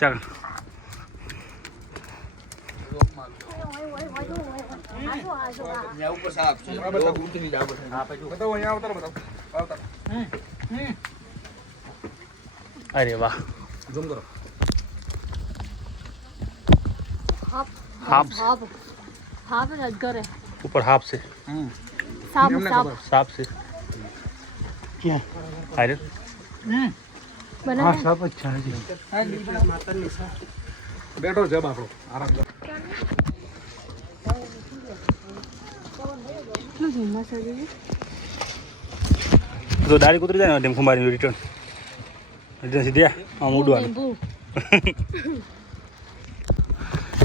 ચાલો અરે વાહ હાફ ऊपर हाफ से सांप से क्या अरे हाँ सब अच्छा है जी बैठो जब आप आराम करो तो डायरेक्ट उतरी जाए टेम्पो मारी रिटर्न सीधे आम उड़वा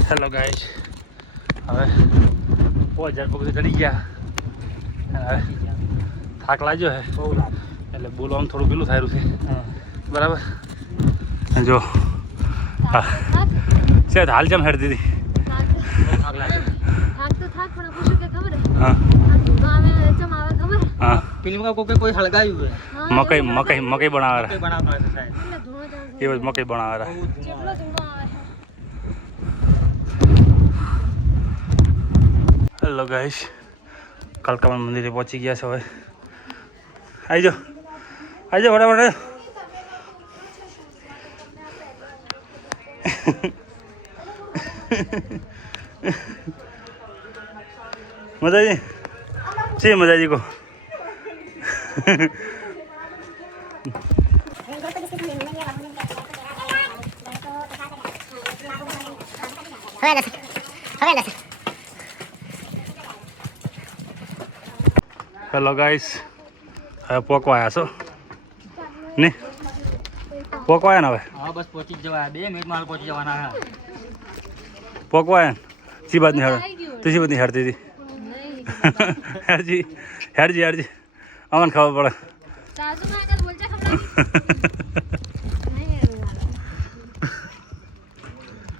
हेलो गाइस હવે 5000 પગ ચડી ગયા થાક લાગ્યો હે એટલે બોલવામાં થોડું પેલું થાયરું છે બરાબર જો હા છે હાલ જમ હેડ દીધી હા ફિલ્મ का कोई हलगाયું है मकई बना रहा ये बस मकई बना रहा हेलो गाइस कालका मंदिर पहुंची गया सब आई जाओ फटाफट मजा जी चाहिए मजा जी को हेलो गाइस पोकवा आया छो नहीं पोकवा आया ना भाई हाँ बस पहुंची जवा 2 मिनट में पहुंची जवाना है पोकवा आया सी बात नहीं हड़ तुझी बात नहीं हड़ती थी हेड जी अमन खबर पड़ा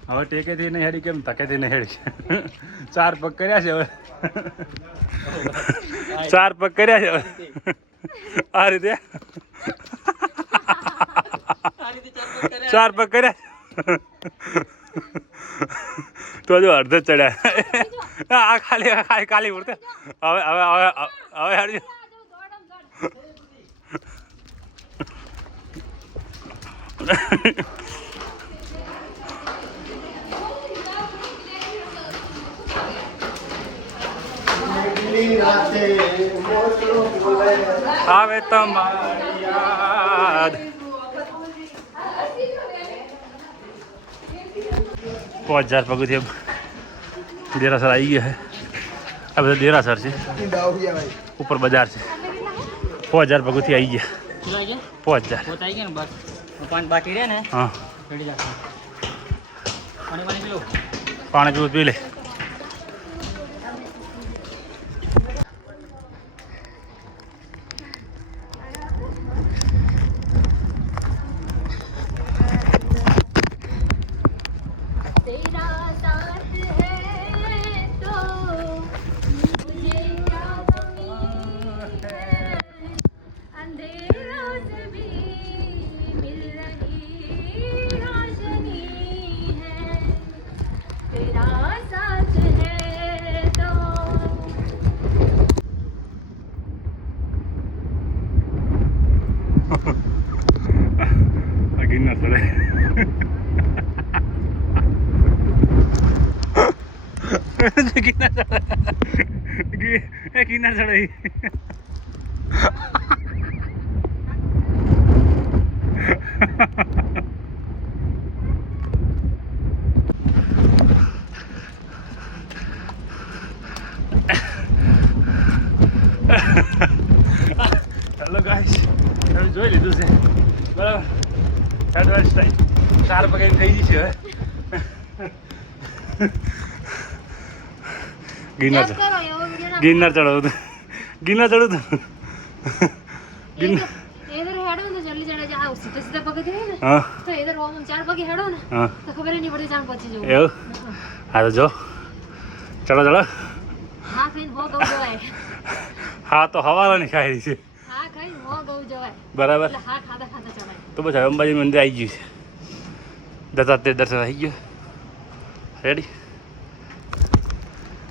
હવે ટેકેથી નહીં હેડી કેમ તકેથી નહીં હેડી 4 પગ કર્યા છે હવે 4 પગ કર્યા છે હવે આ રીતે 4 પગ કર્યા તો જો અડધો ચડ્યા આ ખાલી ઉડતે હવે હેડી આવે તમારી યાદ 5000 પગથિયા देरासर आई गया है अब देरासर से ऊपर बाजार से 5000 पगथी आई गया 5000 बस 5 बाकी रहे ने हाँ पानी पीलो पी ले गिरना चढ़े गिरना चढ़े हेलो गाइस જોઈ લીધું છે બરાબર એડવાન્સ ટાઈમ 4 પગે થઈ ગઈ છે હવે गिरनार चढ़ो गिरनार चढ़ो तो इधर हेडो ना जल्दी चढ़ा जा सीधा सीधा पग थे ना हां तो इधर वो 4 पग हेडो ना हां तो खबर ही नहीं पड़ती जान पहुंची जो ए आ तो जो चलो हां कहीं हो गौ जो है हां तो हवाला नहीं खाई थी हां कहीं हो गौ जो है बराबर हां खाता खाता चढ़ा तो बस अंबाजी मंदिर आई गई દત્તાત્રેય દર્શન થઈ ગયું રેડી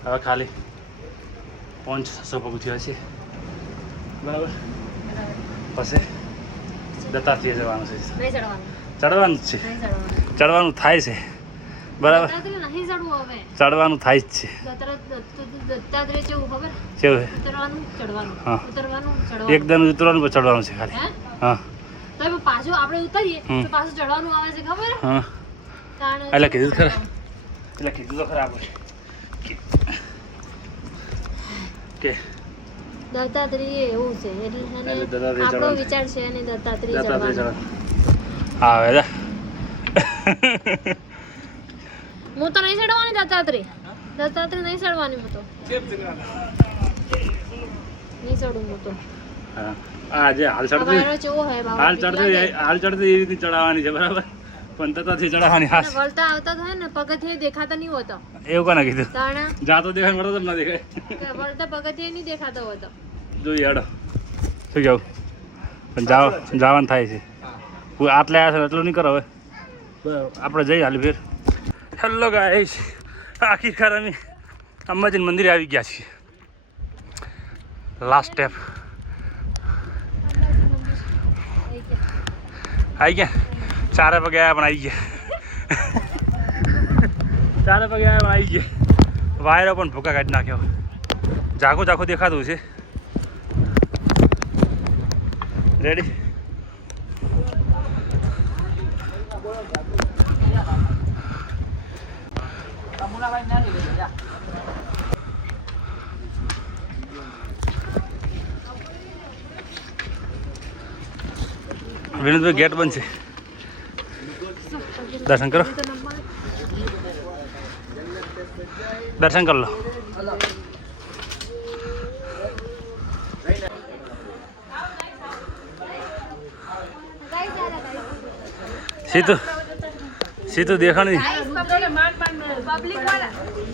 હવે ખાલી 500 પગથિયા છે બરાબર પછી દત્તાત્રેય જવાનું છે નહીં ચડવાનું ચડવાનું જ છે નહીં ચડવાનું ચડવાનું થાય છે બરાબર દત્તાત્રેય નહીં ચડવું હવે ચડવાનું થાય જ છે દત્તાત્રેય જેવું ખબર કેવું છે ઉતરવાનું ચડવાનું હા. ઉતરવાનું ચડવાનું એકદમ ઉતરવાનું પણ ચડવાનું છે ખાલી હે હા તો એમાં પાછું આપણે ઉતરીએ તો પાછું ચડવાનું આવે છે ખબર હા કારણ એટલે કીધું ખરા એટલે કીધું તો ખરા આપણે કે દત્તાત્રેય એવું છે એટલે એટલે દત્તાત્રેય આપણો ચડવાનું. વિચાર છે અને દત્તાત્રેય દત્તાત્રેય ચડવાનું ચડવાનું આવે જા હું તો નહીં ચડવાની દત્તાત્રેય નહીં ચડવાની હું તો નહીં ચડું હું તો હા આ જે હાલ આ ચડતી વાયરો કેવો હે બાબા હાલ બીક ચડતી લાગે. હાલ ચડતી એવી રીતે ચડાવવાની છે બરાબર પણ તતાથી ચડાવવાની અને હાસ વળતા આવતા થાય ને પગથિયે દેખાતા નહીં હોતો એવું કોને કીધું તાણા જાતો દેખાય મળતો જ ના દેખાય કે વળતા પગથિયે નહીં દેખાતો હોતો જોઈએ હેડો શું કહું પણ જવાનું થાય છે હું આટલે આવ્યા છે એટલું નહીં કરો હવે આપણે જઈએ હાલ ફેર હેલો ગાઈસ આખીરકાર અમે અંબાજી મંદિરે આવી ગયા છીએ લાસ્ટ સ્ટેપ આવી ગયા ચારે પગે આવ્યા પણ આવી ગયા ચારે પગે આવ્યા પણ આવી ગયા વાયરો પણ ભૂકા કાઢી નાખ્યો ઝાખું ઝાખું દેખાતું છે રેડી વિનોદભાઈ ગેટ બંધ છે દર્શન કરો દર્શન કરી લો સીધું દેખાણી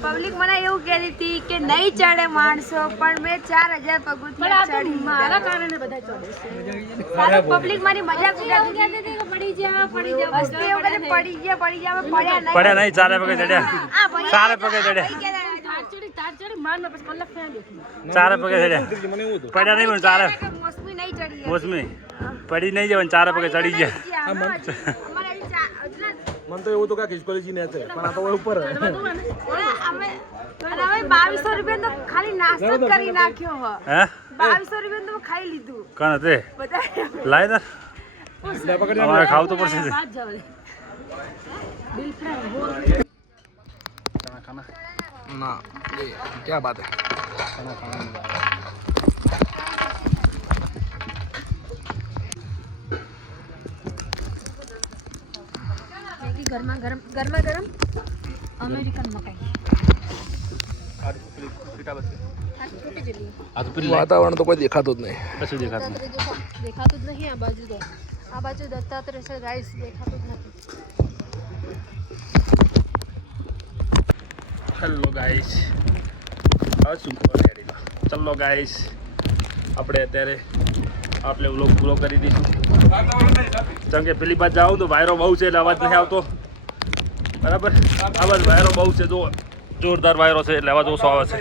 પબ્લિક મને એવું કહેતી હતી કે નહીં ચડે માણસો પણ મેં 4000 પગથિયાં ચડી મારા કારણે બધા ચડે છે પબ્લિક મારી મજાક ઉડાવતી હતી કે પડી જા વસ્તી એવું કહે પડી ગયા પડ્યા નહીં ચારે પગે ચડ્યા ચારે પગે ચડ્યા ચારે પગે ચડ્યા પડ્યા નહીં પણ ચારે મોસમી નહીં ચડી મોસમી પડી નહીં જવાનું ચારે પગે ચડી ગયા મને તો એવું તો કાંઈ ખિસકોલીજી ને છે પણ આ તો ઉપર હે. અમે 2200 રૂપિયા તો ખાલી નાસ્તો જ કરી નાખ્યો હો હે 2200 રૂપિયા તો ખાઈ લીધું કોણ તે બધા લાય તાર અમારે ખાવું તો પડશે ના એ ક્યાં બાત હે મેગી ગરમા ગરમ અમેરિકન મકાઈ વાતાવરણ તો કોઈ દેખાતું જ નહીં કશું દેખાતું નહીં. દેખાતું જ નહીં આ બાજુ દત્તાત્રેય છે ગાઈસ દેખાતું જ નથી હેલો ગાઈસ હવે શું ચલો ગાઈસ આપણે અત્યારે આપણે વ્લોગ પૂરો કરી દઈશું કેમ કે પેલી બાજુ જાઉં તો વાયરો બહુ છે એટલે અવાજ નહીં આવતો બરાબર અવાજ વાયરો બહુ છે જો જોરદાર વાયરો છે એટલે અવાજ ઓછો આવે છે